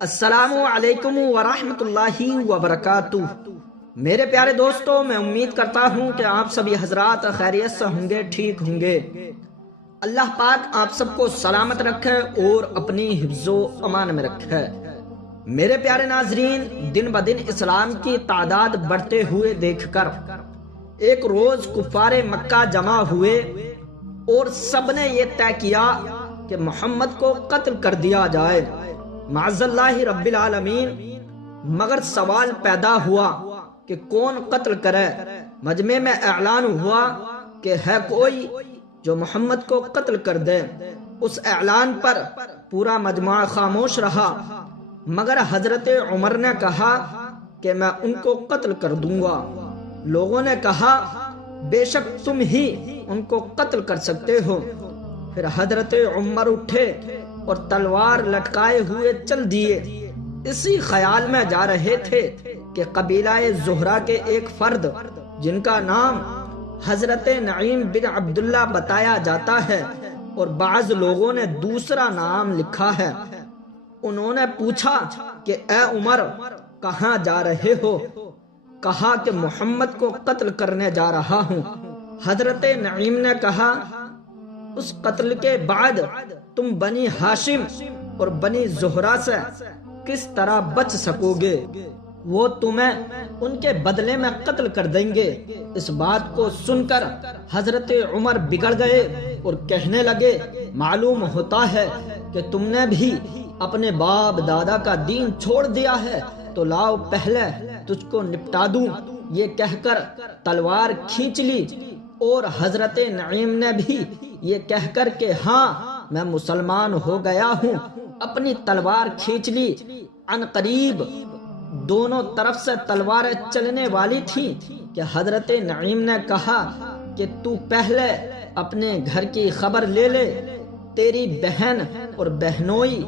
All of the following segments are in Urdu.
السلام علیکم ورحمۃ اللہ وبرکاتہ۔ میرے پیارے دوستو، میں امید کرتا ہوں کہ آپ سبھی حضرات خیریت سے ہوں گے، ٹھیک ہوں گے۔ اللہ پاک آپ سب کو سلامت رکھے اور اپنی حفظ و امان میں رکھے۔ میرے پیارے ناظرین، دن بدن اسلام کی تعداد بڑھتے ہوئے دیکھ کر ایک روز کفار مکہ جمع ہوئے اور سب نے یہ طے کیا کہ محمد کو قتل کر دیا جائے، معاذ اللہ رب العالمین۔ مگر سوال پیدا ہوا کہ کون قتل کرے۔ مجمع میں اعلان ہوا کہ ہے کوئی جو محمد کو قتل کر دے۔ اس اعلان پر پورا مجمع خاموش رہا، مگر حضرت عمر نے کہا کہ میں ان کو قتل کر دوں گا۔ لوگوں نے کہا بے شک تم ہی ان کو قتل کر سکتے ہو۔ پھر حضرت عمر اٹھے اور تلوار لٹکائے ہوئے چل دیے۔ اسی خیال میں جا رہے تھے کہ قبیلہ زہرہ کے ایک فرد جن کا نام حضرت نعیم بن عبداللہ بتایا جاتا ہے اور بعض لوگوں نے دوسرا نام لکھا ہے، انہوں نے پوچھا کہ اے عمر، کہاں جا رہے ہو؟ کہا کہ محمد کو قتل کرنے جا رہا ہوں۔ حضرت نعیم نے کہا اس قتل کے بعد تم بنی ہاشم اور بنی زہرہ سے کس طرح بچ سکو گے؟ وہ تمہیں ان کے بدلے میں قتل کر دیں گے۔ اس بات کو سن کر حضرت عمر بگڑ گئے اور کہنے لگے معلوم ہوتا ہے کہ تم نے بھی اپنے باپ دادا کا دین چھوڑ دیا ہے، تو لاؤ پہلے تجھ کو نپٹا دوں۔ یہ کہہ کر تلوار کھینچ لی اور حضرت نعیم نے بھی یہ کہہ کر کہ ہاں میں مسلمان ہو گیا ہوں، اپنی تلوار کھینچ لی۔ عن قریب دونوں طرف سے تلواریں چلنے والی تھیں کہ حضرت نعیم نے کہا کہ تو پہلے اپنے گھر کی خبر لے لے، تیری بہن اور بہنوئی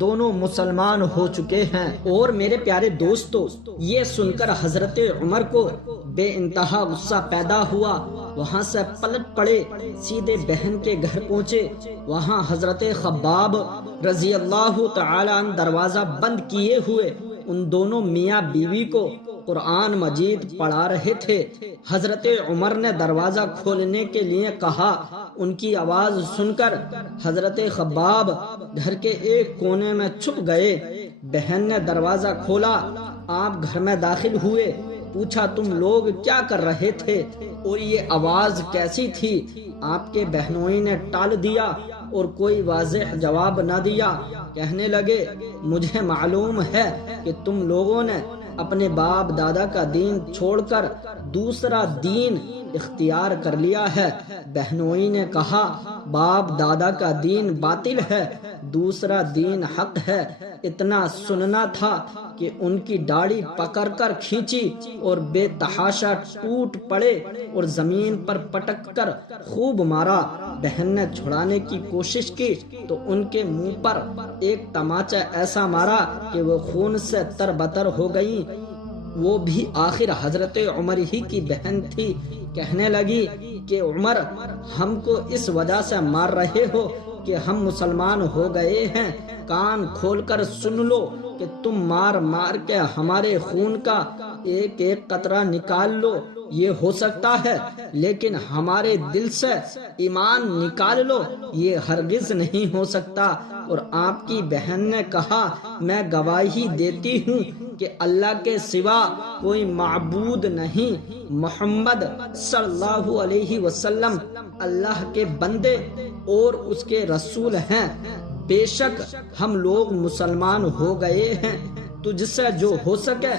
دونوں مسلمان ہو چکے ہیں۔ اور میرے پیارے دوستو، یہ سن کر حضرت عمر کو بے انتہا غصہ پیدا ہوا۔ وہاں سے پلٹ پڑے، سیدھے بہن کے گھر پہنچے۔ وہاں حضرت خباب رضی اللہ تعالی عنہ دروازہ بند کیے ہوئے ان دونوں میاں بیوی کو قرآن مجید پڑھا رہے تھے۔ حضرت عمر نے دروازہ کھولنے کے لیے کہا۔ ان کی آواز سن کر حضرت خباب گھر کے ایک کونے میں چھپ گئے۔ بہن نے دروازہ کھولا، آپ گھر میں داخل ہوئے۔ پوچھا تم لوگ کیا کر رہے تھے اور یہ آواز کیسی تھی؟ آپ کے بہنوئی نے ٹال دیا اور کوئی واضح جواب نہ دیا۔ کہنے لگے مجھے معلوم ہے کہ تم لوگوں نے اپنے باپ دادا کا دین چھوڑ کر دوسرا دین اختیار کر لیا ہے۔ بہنوئی نے کہا باپ دادا کا دین باطل ہے، دوسرا دین حق ہے۔ اتنا سننا تھا کہ ان کی داڑھی پکڑ کر کھینچی اور بے تحاشا ٹوٹ پڑے اور زمین پر پٹک کر خوب مارا۔ بہن نے چھڑانے کی کوشش کی تو ان کے منہ پر ایک تماچا ایسا مارا کہ وہ خون سے تربتر ہو گئی۔ وہ بھی آخر حضرت عمر ہی کی بہن تھی۔ کہنے لگی کہ عمر، ہم کو اس وجہ سے مار رہے ہو کہ ہم مسلمان ہو گئے ہیں؟ کان کھول کر سن لو کہ تم مار مار کے ہمارے خون کا ایک ایک قطرہ نکال لو، یہ ہو سکتا ہے، لیکن ہمارے دل سے ایمان نکال لو، یہ ہرگز نہیں ہو سکتا۔ اور آپ کی بہن نے کہا میں گواہی دیتی ہوں کہ اللہ کے سوا کوئی معبود نہیں، محمد صلی اللہ علیہ وسلم اللہ کے بندے اور اس کے رسول ہیں۔ بے شک ہم لوگ مسلمان ہو گئے ہیں، تجھ سے جو ہو سکے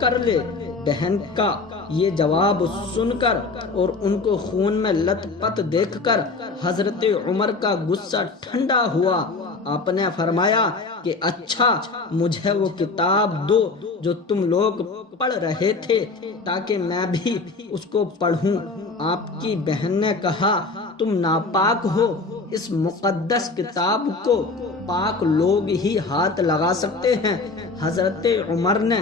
کر لے۔ بہن کا یہ جواب سن کر اور ان کو خون میں لت پت دیکھ کر حضرت عمر کا غصہ ٹھنڈا ہوا۔ آپ نے فرمایا کہ اچھا مجھے وہ کتاب دو جو تم لوگ پڑھ رہے تھے تاکہ میں بھی اس کو پڑھوں۔ آپ کی بہن نے کہا تم ناپاک ہو، اس مقدس کتاب کو پاک لوگ ہی ہاتھ لگا سکتے ہیں۔ حضرت عمر نے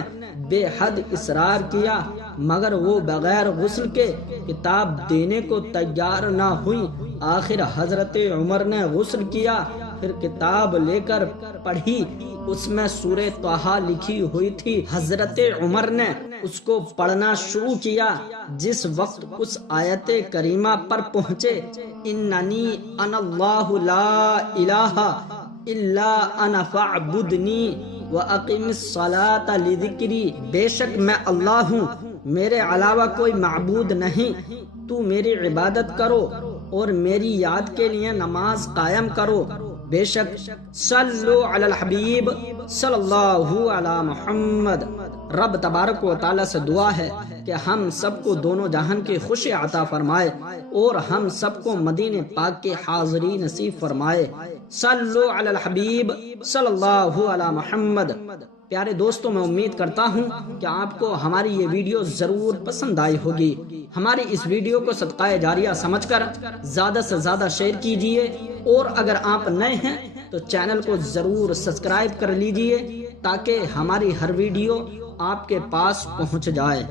بے حد اصرار کیا، مگر وہ بغیر غسل کے کتاب دینے کو تیار نہ ہوئی۔ آخر حضرت عمر نے غسل کیا، پھر کتاب لے کر پڑھی، اس میں سورہ طٰہٰ لکھی ہوئی تھی۔ حضرت عمر نے اس کو پڑھنا شروع کیا۔ جس وقت اس آیت کریمہ پر پہنچے، اننی انا اللہ لا الہ الا انا فاعبدنی واقم الصلاۃ لذکری، بے شک میں اللہ ہوں، میرے علاوہ کوئی معبود نہیں، تو میری عبادت کرو اور میری یاد کے لیے نماز قائم کرو۔ بے شک صلو علی الحبیب صلی اللہ علی محمد۔ رب تبارک و تعالی سے دعا ہے کہ ہم سب کو دونوں جہان کی خوشی عطا فرمائے اور ہم سب کو مدینہ پاک کی حاضری نصیب فرمائے۔ صلو علی الحبیب صلی اللہ علی محمد۔ پیارے دوستوں، میں امید کرتا ہوں کہ آپ کو ہماری یہ ویڈیو ضرور پسند آئی ہوگی۔ ہماری اس ویڈیو کو صدقہ جاریہ سمجھ کر زیادہ سے زیادہ شیئر کیجئے، اور اگر آپ نئے ہیں تو چینل کو ضرور سبسکرائب کر لیجئے تاکہ ہماری ہر ویڈیو آپ کے پاس پہنچ جائے۔